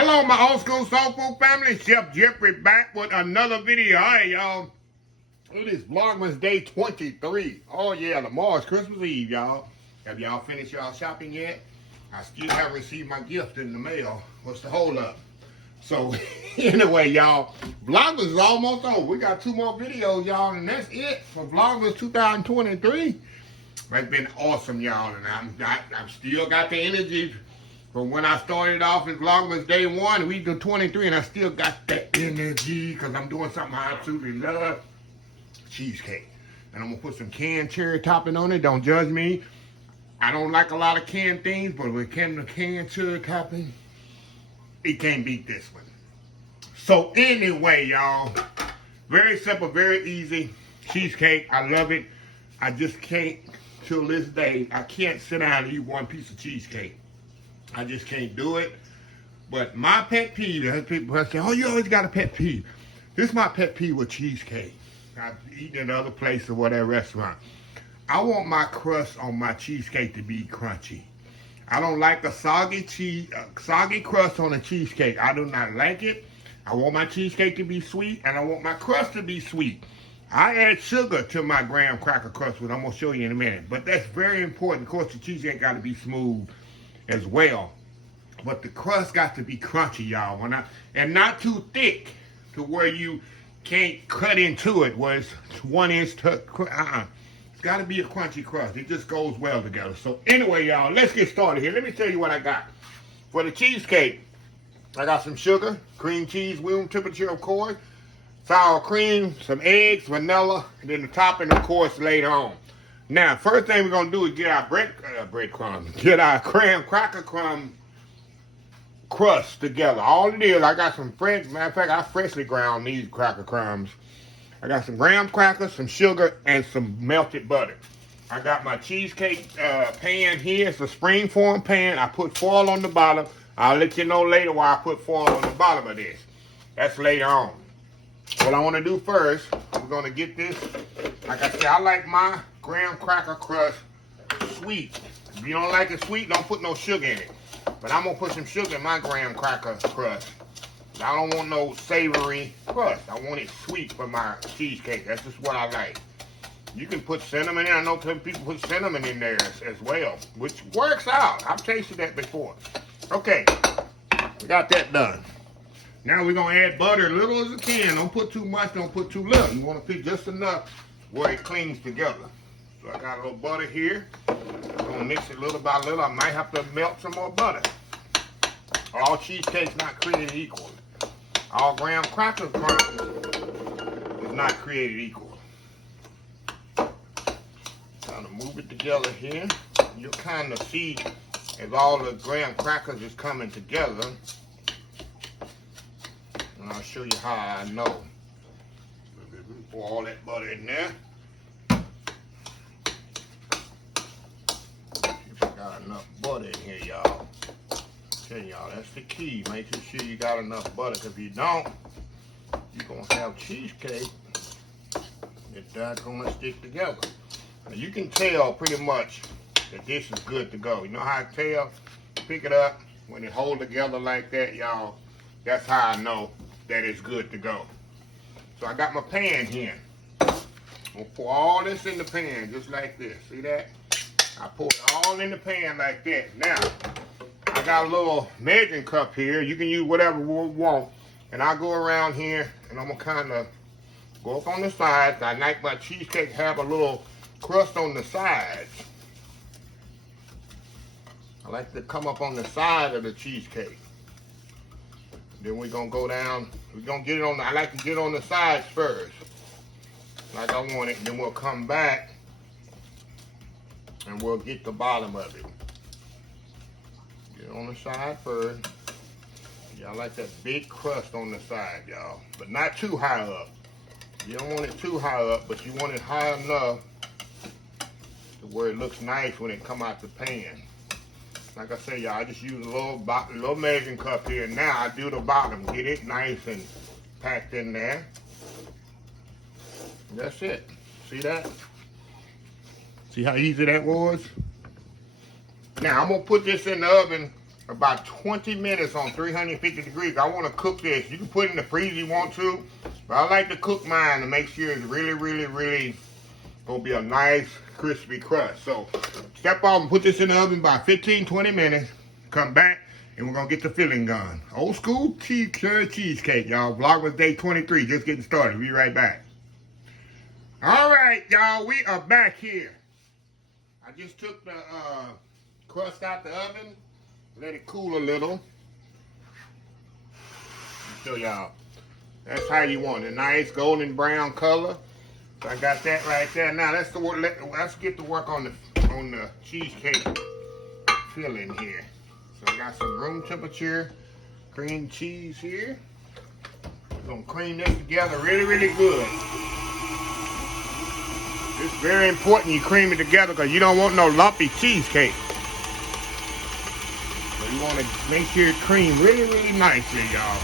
Hello, my old school soul food family. Chef Jeffrey back with another video. All right, y'all. It is Vlogmas day 23. Oh, yeah, tomorrow's Christmas Eve, y'all. Have y'all finished y'all shopping yet? I still haven't received my gift in the mail. What's the hold up? So, anyway, y'all, Vlogmas is almost over. We got 2 more videos, y'all, and that's it for Vlogmas 2023. It's been awesome, y'all, and I'm still got the energy from when I started off as Vlogmas day 1, week to 23, and I still got that energy because I'm doing something I absolutely love, cheesecake. And I'm going to put some canned cherry topping on it. Don't judge me. I don't like a lot of canned things, but with canned cherry topping, it can't beat this one. So anyway, y'all, very simple, very easy cheesecake. I love it. I just can't, till this day, I can't sit down and eat one piece of cheesecake. I just can't do it. But my pet peeve, people say, oh, you always got a pet peeve. This is my pet peeve with cheesecake. I've eaten at other places or whatever restaurant. I want my crust on my cheesecake to be crunchy. I don't like a soggy crust on a cheesecake. I do not like it. I want my cheesecake to be sweet, and I want my crust to be sweet. I add sugar to my graham cracker crust, which I'm going to show you in a minute. But that's very important. Of course, the cheesecake got to be smooth as well. But the crust got to be crunchy, y'all. And not too thick to where you can't cut into it, where it's 1 inch to, It's got to be a crunchy crust. It just goes well together. So anyway, y'all, let's get started here. Let me tell you what I got. For the cheesecake, I got some sugar, cream cheese, room temperature, of course, sour cream, some eggs, vanilla, and then the topping, of course, later on. Now, first thing we're going to do is get our breadcrumbs, get our graham cracker crumb crust together. All it is, I got some fresh, matter of fact, I freshly ground these cracker crumbs. I got some graham crackers, some sugar, and some melted butter. I got my cheesecake pan here. It's a springform pan. I put foil on the bottom. I'll let you know later why I put foil on the bottom of this. That's later on. What I want to do first, we're going to get this. Like I said, I like my graham cracker crust sweet. If you don't like it sweet, don't put no sugar in it. But I'm going to put some sugar in my graham cracker crust. I don't want no savory crust. I want it sweet for my cheesecake. That's just what I like. You can put cinnamon in. I know some people put cinnamon in there as well, which works out. I've tasted that before. Okay, we got that done. Now we're going to add butter, little as you can. Don't put too much, don't put too little. You want to put just enough where it clings together. So I got a little butter here. I'm going to mix it little by little. I might have to melt some more butter. All cheesecake's not created equal. All graham crackers is not created equal. Kind of move it together here. You'll kind of see as all the graham crackers is coming together. And I'll show you how I know. Pour all that butter in there. If you got enough butter in here, y'all. Tell y'all, that's the key. Make sure you got enough butter, because if you don't, you're going to have cheesecake that's going to stick together. Now, you can tell pretty much that this is good to go. You know how I tell? Pick it up. When it hold together like that, y'all, that's how I know that it's good to go. So I got my pan here. I'm going to pour all this in the pan just like this. See that? I pour it all in the pan like that. Now, I got a little measuring cup here. You can use whatever you want. And I'll go around here and I'm going to kind of go up on the sides. I like my cheesecake have a little crust on the sides. I like to come up on the side of the cheesecake. Then we're going to go down. We're going to get it on I like to get on the sides first, like I want it. And then we'll come back and we'll get the bottom of it. Get on the side first. Y'all like that big crust on the side, y'all. But not too high up. You don't want it too high up, but you want it high enough to where it looks nice when it come out the pan. Like I said, y'all, I just use a little measuring cup here. Now I do the bottom. Get it nice and packed in there. That's it. See that? See how easy that was? Now I'm going to put this in the oven about 20 minutes on 350 degrees. I want to cook this. You can put it in the freezer if you want to, but I like to cook mine to make sure it's really, really, really gonna be a nice crispy crust. So step off and put this in the oven about 15-20 minutes. Come back and we're gonna get the filling done. Old school cheesecake, y'all. Vlogmas day 23, just getting started. Be right back. All right, y'all, we are back here. I just took the crust out the oven, let it cool a little. Show y'all. That's how you want it. Nice golden brown color. So I got that right there. Now let's get to work on the cheesecake filling here. So I got some room temperature cream cheese here. We're gonna cream this together really, really good. It's very important you cream it together because you don't want no lumpy cheesecake. So you want to make sure it cream really, really nicely, y'all.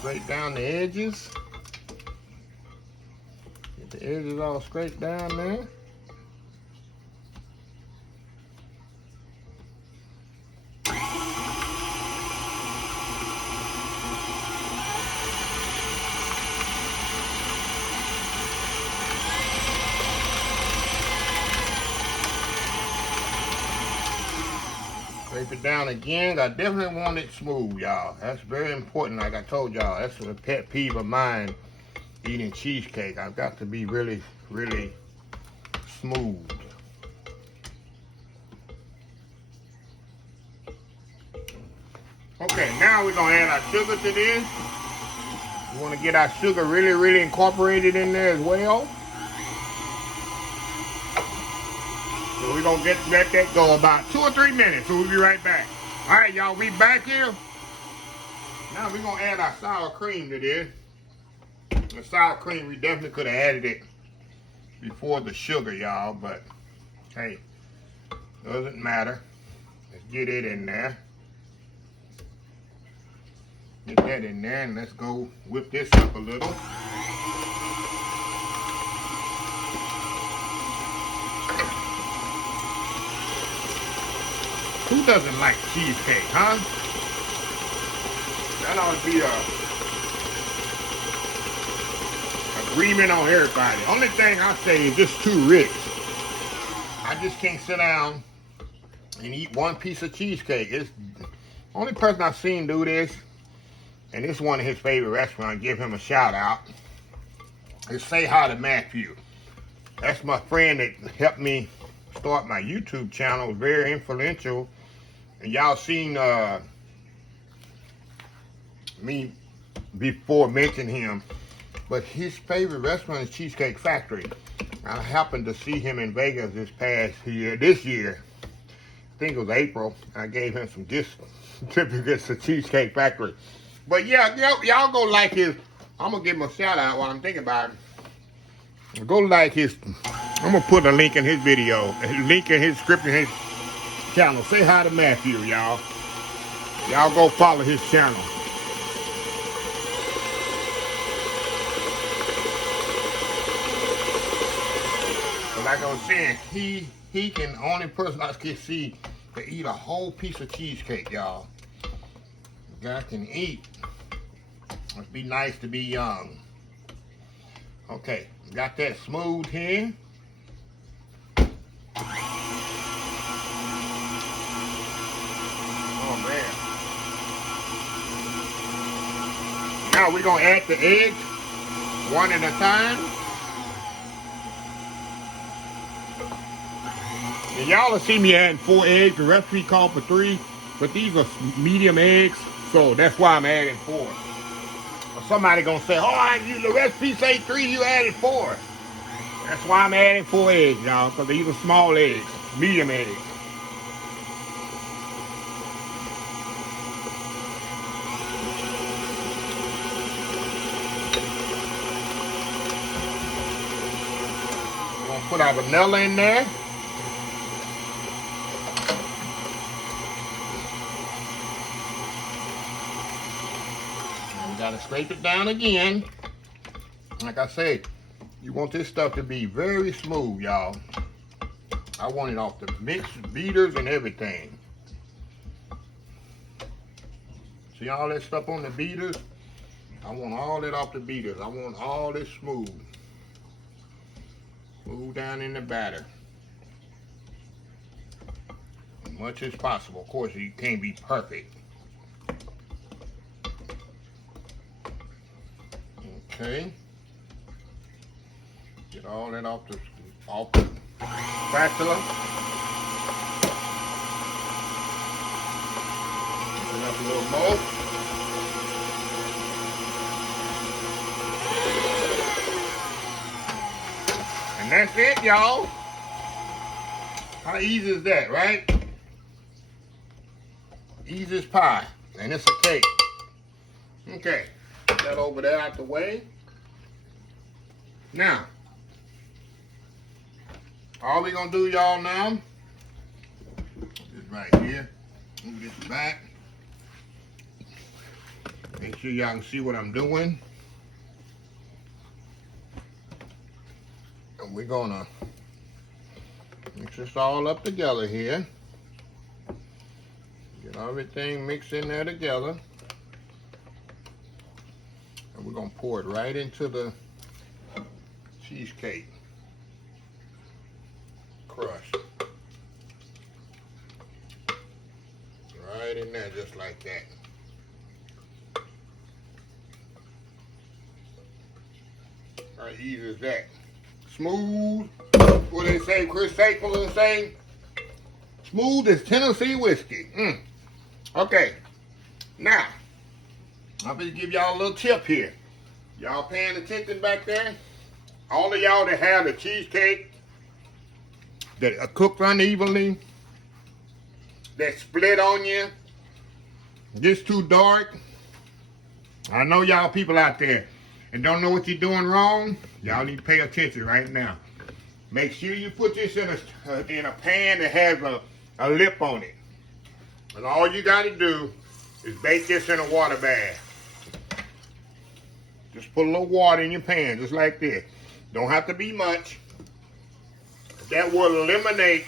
Straight down the edges. Get the edges all straight down there. Scrape it down again. I definitely want it smooth, y'all. That's very important. Like I told y'all, that's a pet peeve of mine eating cheesecake. I've got to be really, really smooth. Okay, now we're going to add our sugar to this. We want to get our sugar really, really incorporated in there as well. So we're going to let that go about 2 or 3 minutes. So we'll be right back. All right, y'all, we back here. Now we're going to add our sour cream to this. The sour cream, we definitely could have added it before the sugar, y'all. But, hey, doesn't matter. Let's get it in there. Get that in there, and let's go whip this up a little. Who doesn't like cheesecake, huh? That ought to be a agreement on everybody. Only thing I say is just too rich. I just can't sit down and eat one piece of cheesecake. It's the only person I've seen do this, and this is one of his favorite restaurants. Give him a shout out. Is Say Hi to Matthew. That's my friend that helped me start my YouTube channel. Very influential. And y'all seen me before mention him. But his favorite restaurant is Cheesecake Factory. I happened to see him in Vegas this year. I think it was April. I gave him some gift certificates to Cheesecake Factory. But yeah, y'all go like his. I'm gonna give him a shout out while I'm thinking about it. Go like his. I'm gonna put a link in his video, a link in his script in his channel. Say hi to Matthew, y'all. Y'all go follow his channel. But like I was saying, he can only person I can see to eat a whole piece of cheesecake, y'all. Guy can eat. Must be nice to be young. Okay, got that smooth here. Oh man. Now we're gonna add the eggs one at a time. And y'all will see me adding 4 eggs. The recipe called for 3, but these are medium eggs, so that's why I'm adding 4. Somebody gonna say, oh, the recipe say 3, you added 4. That's why I'm adding 4 eggs, y'all, because these are small eggs, medium eggs. We're gonna put our vanilla in there. Gotta scrape it down again. Like I said, you want this stuff to be very smooth, y'all. I want it off the mix, beaters, and everything. See all that stuff on the beaters? I want all that off the beaters. I want all this smooth. Smooth down in the batter. As much as possible. Of course, you can't be perfect. Okay. Get all that off the spatula. Put up a little more. And that's it, y'all. How easy is that, right? Easy as pie. And it's a cake. Okay. Put that over there out the way. Now, all we're gonna do, y'all, now, is right here. Move this back. Make sure y'all can see what I'm doing. And we're gonna mix this all up together here. Get everything mixed in there together. And we're gonna pour it right into the cheesecake crust. Right in there, just like that. How easy is that? Smooth. What they say, Chris Staples say? Smooth as Tennessee whiskey. Okay. Now, I'm going to give y'all a little tip here. Y'all paying attention back there? All of y'all that have the cheesecake that are cooked unevenly, that split on you, gets too dark. I know y'all people out there and don't know what you're doing wrong. Y'all need to pay attention right now. Make sure you put this in a pan that has a lip on it. And all you got to do is bake this in a water bath. Just put a little water in your pan, just like this. Don't have to be much. That will eliminate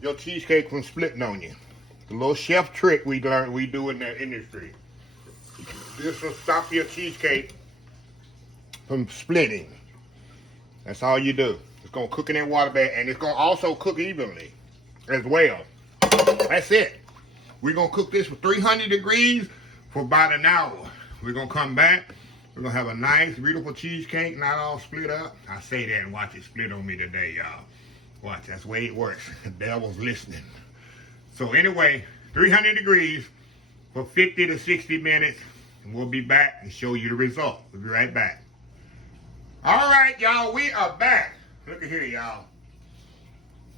your cheesecake from splitting on you. The little chef trick we learned we do in the industry. This will stop your cheesecake from splitting. That's all you do. It's gonna cook in that water bath, and it's gonna also cook evenly as well. That's it. We're gonna cook this for 300 degrees for about an hour. We're gonna come back. We're gonna have a nice, beautiful cheesecake, not all split up. I say that and watch it split on me today, y'all. Watch, that's the way it works. The devil's listening. So anyway, 300 degrees for 50 to 60 minutes, and we'll be back and show you the result. We'll be right back. All right, y'all, we are back. Look at here, y'all.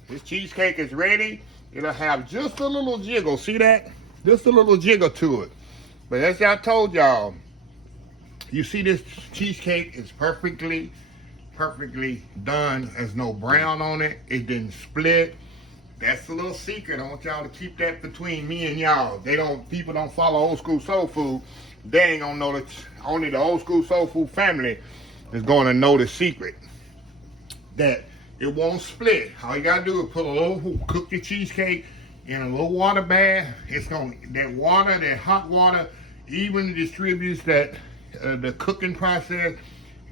This cheesecake is ready. It'll have just a little jiggle. See that? Just a little jiggle to it. But as I told y'all, you see this cheesecake is perfectly done. There's no brown on it. It didn't split. That's a little secret. I want y'all to keep that between me and y'all. People don't follow old school soul food. They ain't gonna know that. Only the old school soul food family is gonna know the secret. That it won't split. All you gotta do is put a little, cook your cheesecake in a little water bath. It's gonna, that hot water evenly distributes that, the cooking process,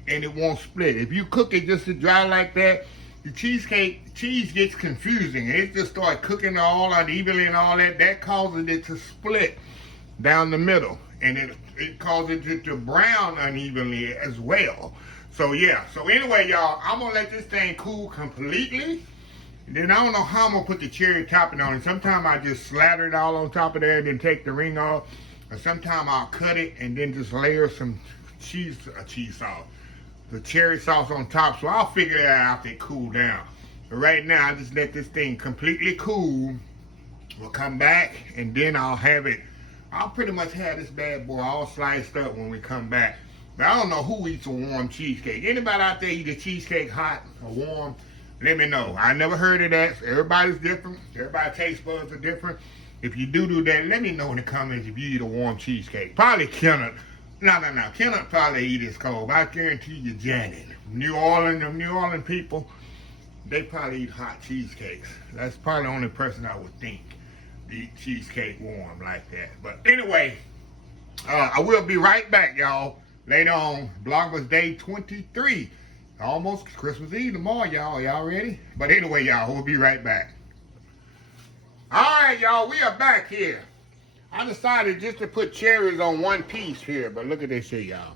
and it won't split. If you cook it just to dry like that, the cheese gets confusing, and it just starts cooking all unevenly and all that. That causes it to split down the middle, and it causes it to brown unevenly as well. So yeah, so anyway, y'all, I'm gonna let this thing cool completely. And then I don't know how I'm gonna put the cherry topping on it. Sometimes I just slather it all on top of there and then take the ring off. Or sometimes I'll cut it and then just layer some cheese sauce, the cherry sauce on top. So I'll figure that out after it cool down. But right now, I just let this thing completely cool. We'll come back and then I'll pretty much have this bad boy all sliced up when we come back. But I don't know who eats a warm cheesecake. Anybody out there eat a cheesecake hot or warm? Let me know. I never heard of that. Everybody's different. Everybody's taste buds are different. If you do that, let me know in the comments if you eat a warm cheesecake. Probably No. Cannot probably eat this cold. I guarantee you, Janet. New Orleans people, they probably eat hot cheesecakes. That's probably the only person I would think eat cheesecake warm like that. But anyway, I will be right back, y'all. Later on, Vlogmas Day 23. Almost Christmas Eve tomorrow, y'all. Y'all ready? But anyway, y'all, we'll be right back. All right, y'all, we are back here. I decided just to put cherries on one piece here, but look at this here, y'all.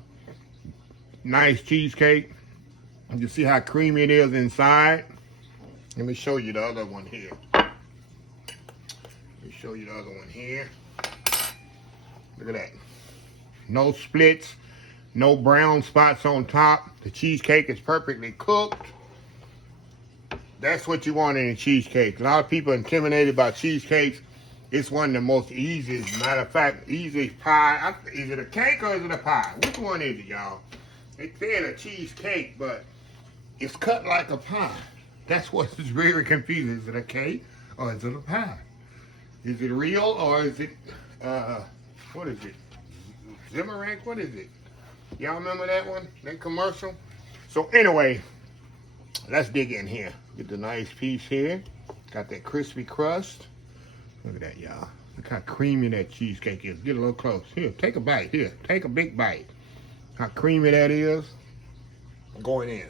Nice cheesecake. You can see how creamy it is inside. Let me show you the other one here. Let me show you the other one here. Look at that. No splits, no brown spots on top. The cheesecake is perfectly cooked. That's what you want in a cheesecake. A lot of people are intimidated by cheesecakes. It's one of the most easiest, matter of fact, easiest pie. Is it a cake or is it a pie? Which one is it, y'all? They said a cheesecake, but it's cut like a pie. That's what's very confusing. Is it a cake or is it a pie? Is it real or is it, what is it? Zimmerank? What is it? Y'all remember that one? That commercial? So anyway, let's dig in here. Get the nice piece here. Got that crispy crust. Look at that, y'all. Look how creamy that cheesecake is. Get a little close. Here, take a bite. Here, take a big bite. How creamy that is. Going in.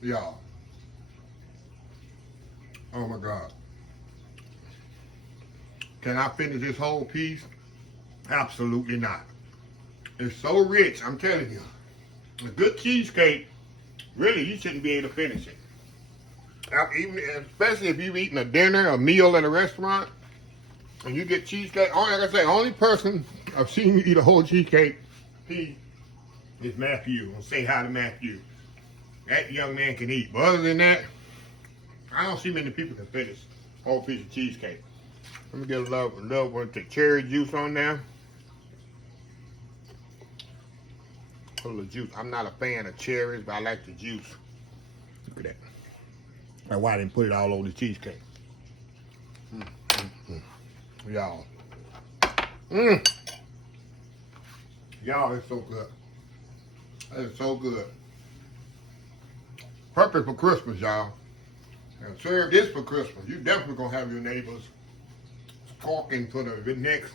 Y'all. Oh my God. Can I finish this whole piece? Absolutely not. It's so rich, I'm telling you. A good cheesecake, really, you shouldn't be able to finish it. Even, especially if you've eaten a dinner, a meal at a restaurant, and you get cheesecake. Like I say, only person I've seen you eat a whole cheesecake piece is Matthew. I'll say hi to Matthew. That young man can eat. But other than that, I don't see many people can finish a whole piece of cheesecake. Let me get a little bit of the cherry juice on there. A little juice. I'm not a fan of cherries, but I like the juice. Look at that. That's why I didn't put it all over the cheesecake. Y'all. Y'all, it's so good. That is so good. Perfect for Christmas, y'all. And serve this for Christmas. You definitely gonna have your neighbors talking for the next,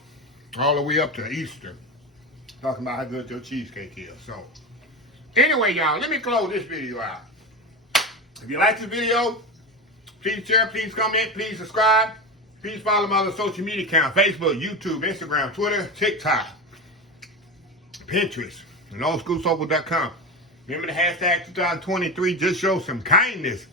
all the way up to Easter. Talking about how good your cheesecake is. So, anyway, y'all, let me close this video out. If you like this video, please share, please comment, please subscribe. Please follow my other social media accounts: Facebook, YouTube, Instagram, Twitter, TikTok, Pinterest, and oldschoolsoulfood.com. Remember the hashtag 2023, just show some kindness.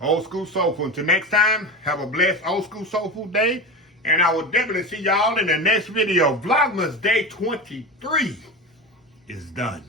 Old School Soul Food. Until next time, have a blessed Old School Soul Food day. And I will definitely see y'all in the next video. Vlogmas Day 23 is done.